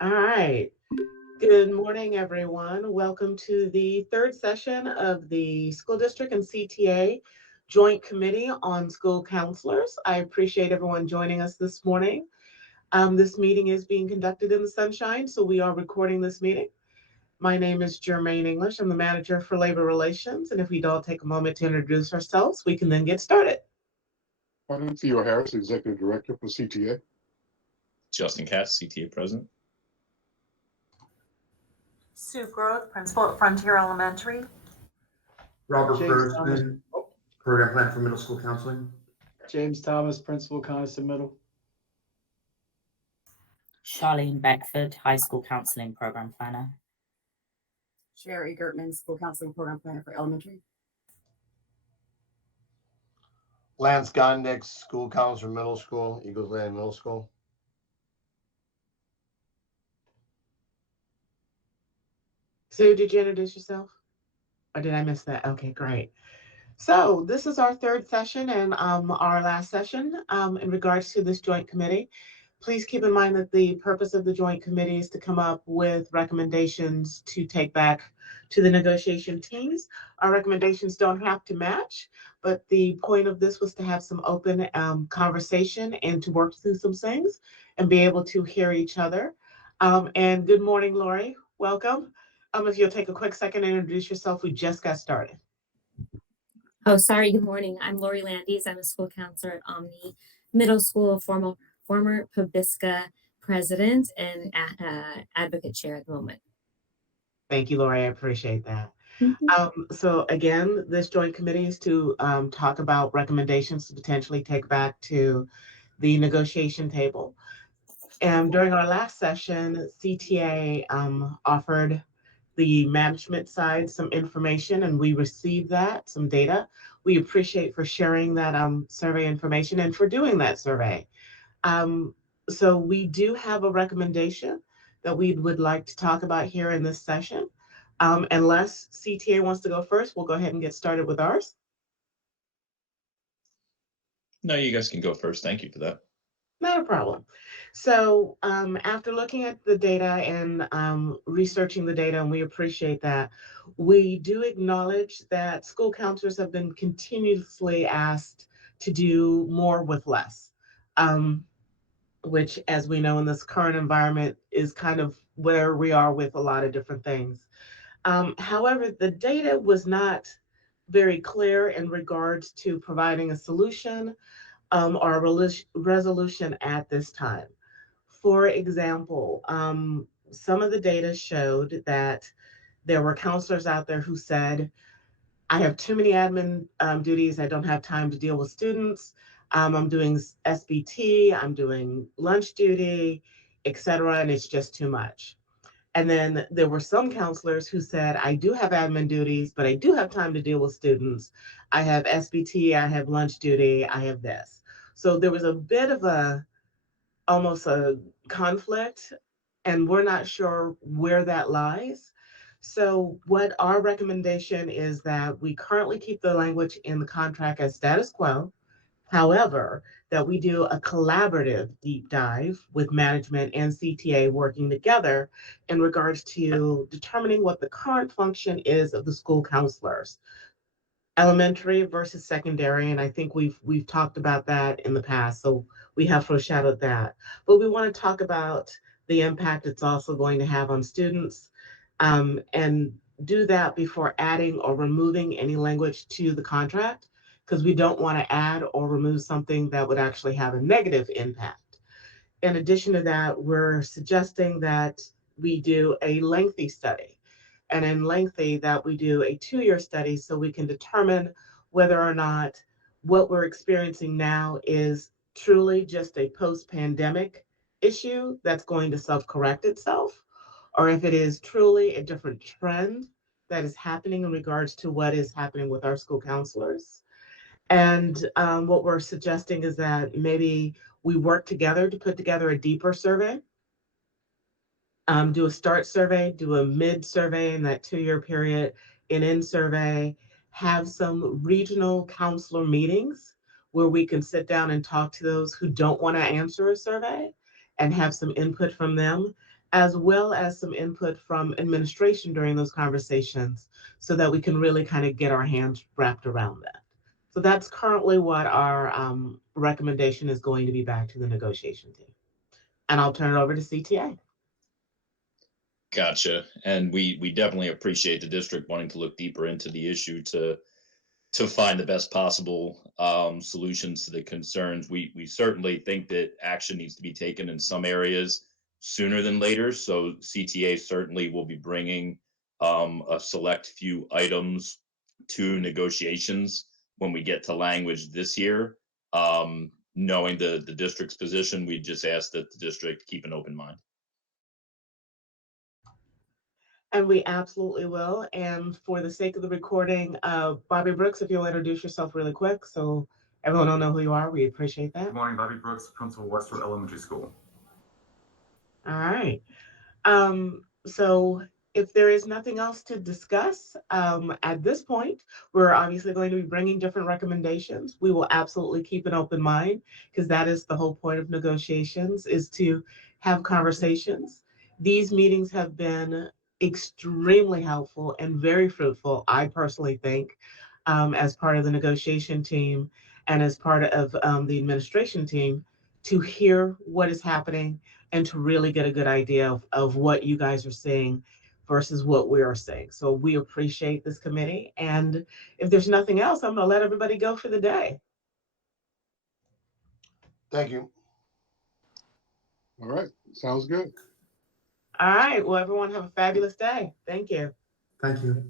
All right. Good morning, everyone. Welcome to the third session of the School District and CTA Joint Committee on School Counselors. I appreciate everyone joining us this morning. This meeting is being conducted in the sunshine, so we are recording this meeting. My name is Jermaine English. I'm the Manager for Labor Relations, and if we'd all take a moment to introduce ourselves, we can then get started. I'm Theo Harris, Executive Director for CTA. Justin Katz, CTA President. Sue Groth, Principal at Frontier Elementary. Robert James Bergsman, Program Plan for Middle School Counseling. James Thomas, Principal, Coniston Middle. Charlene Beckford, High School Counseling Program Planner. Sherry Gertman, School Counseling Program Planner for Elementary. Lance Gondik, School Counselor Middle School, Eagles Landing Middle School. Sue, did you introduce yourself? Or did I miss that? Okay, great. So this is our third session and our last session in regards to this joint committee. Please keep in mind that the purpose of the joint committee is to come up with recommendations to take back to the negotiation teams. Our recommendations don't have to match, but the point of this was to have some open conversation and to work through some things and be able to hear each other. And good morning, Lori. Welcome. If you'll take a quick second and introduce yourself, we just got started. Oh, sorry. Good morning. I'm Lori Landis. I'm a school counselor at Omni Middle School, former Pobisca president and advocate chair at the moment. Thank you, Lori. I appreciate that. So again, this joint committee is to talk about recommendations to potentially take back to the negotiation table. And during our last session, CTA offered the management side some information, and we received that, some data. We appreciate for sharing that survey information and for doing that survey. So we do have a recommendation that we would like to talk about here in this session. Unless CTA wants to go first, we'll go ahead and get started with ours. No, you guys can go first. Thank you for that. Not a problem. So after looking at the data and researching the data, and we appreciate that, we do acknowledge that school counselors have been continuously asked to do more with less, which, as we know in this current environment, is kind of where we are with a lot of different things. However, the data was not very clear in regards to providing a solution or a resolution at this time. For example, some of the data showed that there were counselors out there who said, I have too many admin duties, I don't have time to deal with students, I'm doing SBT, I'm doing lunch duty, etc., and it's just too much. And then there were some counselors who said, I do have admin duties, but I do have time to deal with students. I have SBT, I have lunch duty, I have this. So there was a bit of almost a conflict, and we're not sure where that lies. So what our recommendation is that we currently keep the language in the contract as status quo. However, that we do a collaborative deep dive with management and CTA working together in regards to determining what the current function is of the school counselors, elementary versus secondary. And I think we've talked about that in the past, so we have foreshadowed that. But we want to talk about the impact it's also going to have on students, and do that before adding or removing any language to the contract, because we don't want to add or remove something that would actually have a negative impact. In addition to that, we're suggesting that we do a lengthy study, and in lengthy that we do a 2-year study so we can determine whether or not what we're experiencing now is truly just a post-pandemic issue that's going to self-correct itself, or if it is truly a different trend that is happening in regards to what is happening with our school counselors. And what we're suggesting is that maybe we work together to put together a deeper survey, do a start survey, do a mid survey in that 2-year period, an end survey, have some regional counselor meetings where we can sit down and talk to those who don't want to answer a survey and have some input from them. as well as some input from administration during those conversations so that we can really kind of get our hands wrapped around that. So that's currently what our recommendation is going to be back to the negotiation team. And I'll turn it over to CTA. Gotcha. And we definitely appreciate the district wanting to look deeper into the issue to find the best possible solutions to the concerns. We certainly think that action needs to be taken in some areas sooner than later. So CTA certainly will be bringing a select few items to negotiations when we get to language this year. Knowing the district's position, we just ask that the district keep an open mind. And we absolutely will. And for the sake of the recording, Bobby Brooks, if you'll introduce yourself really quick so everyone will know who you are, we appreciate that. Good morning, Bobby Brooks, Principal, Westwood Elementary School. All right. So if there is nothing else to discuss at this point, we're obviously going to be bringing different recommendations. We will absolutely keep an open mind because that is the whole point of negotiations, is to have conversations. These meetings have been extremely helpful and very fruitful, I personally think, as part of the negotiation team and as part of the administration team, to hear what is happening and to really get a good idea of what you guys are seeing versus what we are saying. So we appreciate this committee. And if there's nothing else, I'm going to let everybody go for the day. Thank you. All right, sounds good. All right. Well, everyone have a fabulous day. Thank you. Thank you.